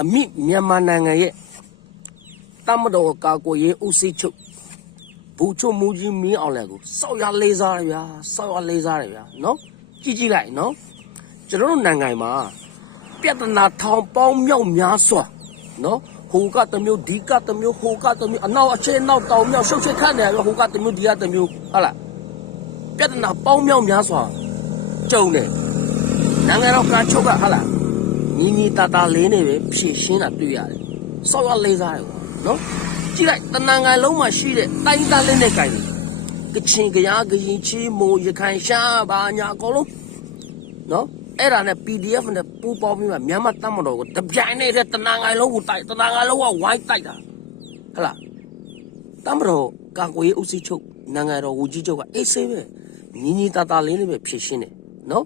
အမိမြန်မာနိုင်ငံရဲ့တမတော်ကာကိုရေးဦးစီးချုပ်ဘူချုံမူကြီးမင်းအောင်လည်းကိုစောက်ရလေးစားရဗျာစောက်ရလေးစားရဗျာနော်ကြည့်လိုက်နော်ကျွန်တော်တို့နိုင်ငံမှာပြဿနာထောင်ပေါင်းမြောက်များစွာနော်ဟိုကတမျိုးဒီကတမျိုးဟိုကတမျိုးအနောက်အခြေနောက်တောင်မြောက်ရှုပ်ရှက်ခတ်နေရဟိုကတမျိုးဒီကတမျိုးဟုတ်လားပြဿနာပေါင်းမြောက်များစွာကြုံတယ်နိုင်ငံတော်ကချုပ်ကဟုတ်လားညီညီတာတာလေးနေပဲဖြည့်ရှင်းတာတွေ့ရတယ်စောက်ရလေးစားတယ်နော်ကြည့်လိုက်တနင်္ဂနွေလုံးမှာရှိတဲ့တိုင်းသားလေးနဲ့ကြိုင်တယ်ကချင်ကရားကရင်ချီမိုးရခိုင်ရှားဘာညာအကုန်လုံးနော်အဲ့ဒါနဲ့ PDF နဲ့ပူပေါင်းပြီးမှမြန်မာတပ်မတော်ကိုတပြိုင်နေတဲ့တနင်္ဂနွေလုံးကိုတိုက်တနင်္ဂနွေလုံးကဝိုင်းတိုက်တာဟလားတပ်မတော်ကာကွယ်ရေးဦးစီးချုပ်နိုင်ငံတော်ဝန်ကြီးချုပ်ကအေးဆေးပဲညီညီတာတာလေးနဲ့ပဲဖြည့်ရှင်းတယ်နော်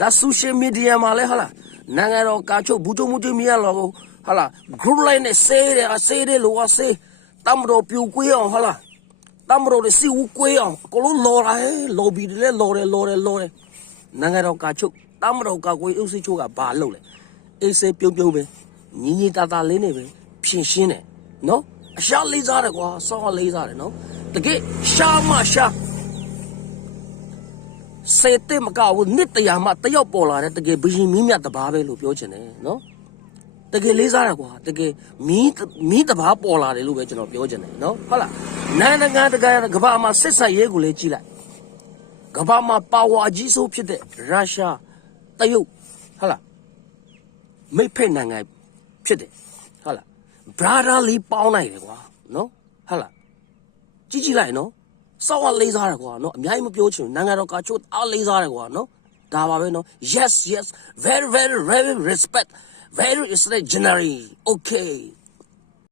ဒါ social media မှာလဲဟလားနိုင်ငံတော်ကာချုပ်ဘူးချုံမှုကြီးမြရလောကိုဟာလား group line နဲ့ဆေးတယ်လို့ဆေးတမတော်ပြူကွေးအောင်ဟာလားတမတော်စီဦးကွေးအောင်အကုန်လုံးလော်လာဟဲ့လော်ဘီတွေလော်တယ်နိုင်ငံတော်ကာချုပ်တမတော်ကာကွယ်ဦးစီးချုပ်ကဘာလုပ်လဲအေးဆေးပြုံးပဲညီညီတာတာလေးနဲ့ပဲဖြည့်ရှင်းတယ်နော်အရှာလေးစားတယ်ကွာစောင်းလေးစားတယ်နော်တကယ်ရှာမရှာစေတမကဘူးနှစ်တရာမှတယောက်ပေါ်လာတဲ့တကယ်ဘရင်မင်းမြတ်တဘာပဲလို့ပြောချင်တယ်နော်တကယ်လေးစားရကွာတကယ်မီးတဘာပေါ်လာတယ်လို့ပဲကျွန်တော်ပြောချင်တယ်နော်ဟုတ်လားနိုင်ငံတကာကဘာမှာစစ်ဆက်ရေးကိုလည်းကြည့်လိုက်ကဘာမှာပါဝါကြီးဆိုဖြစ်တဲ့ရုရှားတရုတ်ဟုတ်လားမိတ်ဖက်နိုင်ငံဖြစ်တယ်ဟုတ်လား brotherly ပေါင်းနိုင်တယ်ကွာနော်ဟုတ်လားကြည့်လိုက်နော်စောက်လေးစားရကွာနော်အများကြီးမပြောချင်နိုင်ငံတော်ကချို့အားလေးစားရကွာနော်ဒါပါပဲနော် yes very respect very is the generally okay